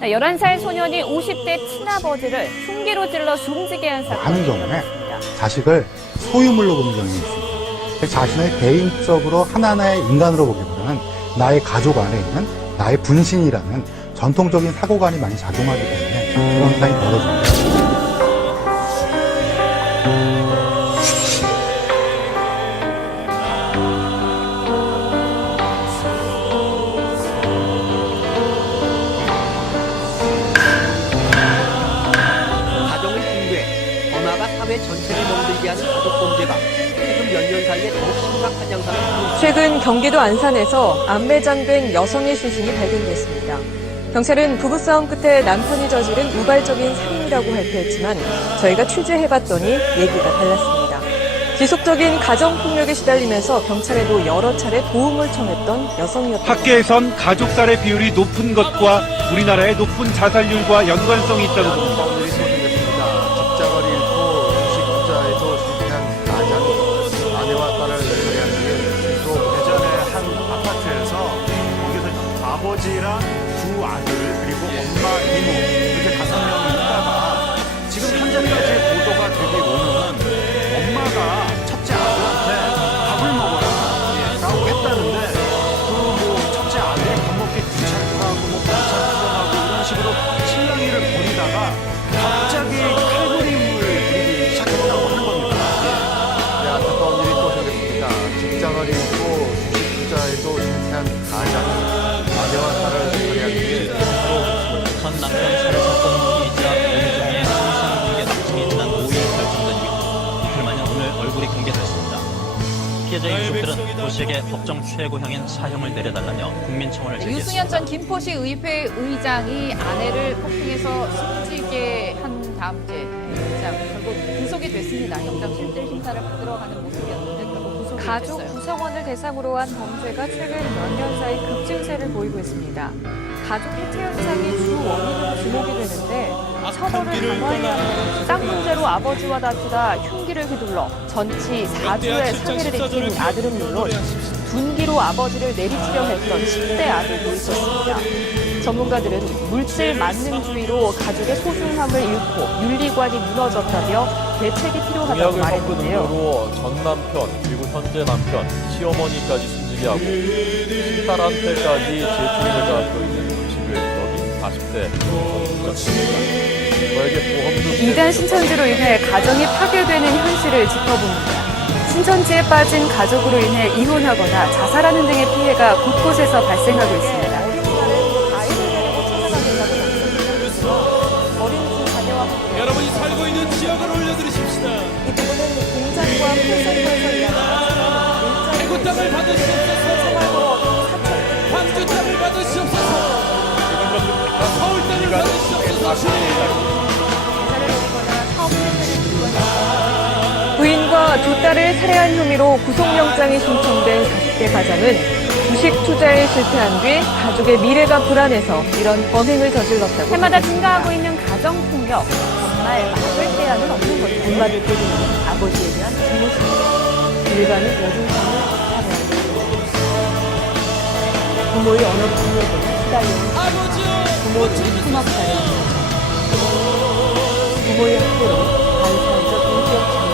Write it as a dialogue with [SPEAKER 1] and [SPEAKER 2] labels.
[SPEAKER 1] 11살 소년이 50대 친아버지를 흉기로 찔러 숨지게 한 사건이
[SPEAKER 2] 많은 경우에. 자식을 소유물로 보는 경향이 있습니다. 자신을 개인적으로 하나하나의 인간으로 보기보다는 나의 가족 안에 있는 나의 분신이라는 전통적인 사고관이 많이 작용하기 때문에 그런 현상이 벌어집니다.
[SPEAKER 3] 사회 전체를 멍들게 하는 가족 범죄가 최근 몇 년 사이에 더욱 심각한 양상을 보이고 있습니다.
[SPEAKER 4] 최근 경기도 안산에서 안매장된 여성의 시신이 발견됐습니다. 경찰은 부부싸움 끝에 남편이 저지른 우발적인 살인이라고 발표했지만 저희가 취재해봤더니 얘기가 달랐습니다. 지속적인 가정폭력에 시달리면서 경찰에도 여러 차례 도움을 청했던 여성이었다.
[SPEAKER 5] 학계에선 가족살의 비율이 높은 것과 우리나라의 높은 자살률과 연관성이 있다고 봅니다.
[SPEAKER 6] 잃고 주식 투자에도 실패한 가장 아내와 딸을 뒤에
[SPEAKER 7] 서로
[SPEAKER 8] 전 남편 살해 사건 피의자 윤정의 생산공개 낙청이 지난 5일 결정된 이후 이틀 만에 오늘 얼굴이 공개됐습니다. 피해자의 유족들은 도시에게 법정 최고형인 사형을 내려달라며 국민청원을
[SPEAKER 1] 유승현
[SPEAKER 8] 제기했습니다.
[SPEAKER 1] 전 김포시 의회 의장이 아내를 폭행해서 숨지게 한 다음 주에 영장 결국 구속이 됐습니다. 영장 실질 심사를 받으러 가는 모습이었는데
[SPEAKER 9] 가족. 구성원을 대상으로 한 범죄가 최근 몇 년 사이 급증세를 보이고 있습니다. 가족 해체 현상이 주 원인으로 지목이 되는데 처벌을 강화해야 하는 땅 문제로 아버지와 다투다 흉기를 휘둘러 전치 4주의 상해를 입힌 아들은 물론 둔기로 아버지를 내리치려 했던 10대 아들도 있었습니다. 전문가들은 물질 만능주의로 가족의 소중함을 잃고 윤리관이 무너졌다며 대책이 필요하다고 말했는데요.
[SPEAKER 10] 전 남편 그리고 현재 남편 시어머니까지 숨지게 하고 신딸한테까지 재충제가 들어있는 음식을 먹인 40대 전문가입니다. 저에게 보험금
[SPEAKER 9] 2단 신천지로 인해 가정이 파괴되는 현실을 짚어봅니다. 신천지에 빠진 가족으로 인해 이혼하거나 자살하는 등의 피해가 곳곳에서 발생하고 있습니다.
[SPEAKER 7] 지역을 올려드리십시다.
[SPEAKER 9] 이 부분은 공장과 폐쇄소에서 일하는
[SPEAKER 7] 해구 땅을 받으시옵소서. 광주 땅을 받으시옵소서. 서울 땅을 받으시옵소서.
[SPEAKER 4] 부인과 두 딸을 살해한 혐의로 구속영장이 신청된 40대 가장은 주식 투자에 실패한 뒤 가족의 미래가 불안해서 이런 범행을 저질렀다고
[SPEAKER 1] 해마다 증가하고 있는 가정 폭력 정말 막을 데야는 없는 거죠.
[SPEAKER 4] 엄마를 때리는 아버지에 대한 증오심입니다. 일반은 여중생을 살해하는 부모의 언어 폭력에 시달리는 부모를 흉악살해 부모의 학대로 반사회적 인격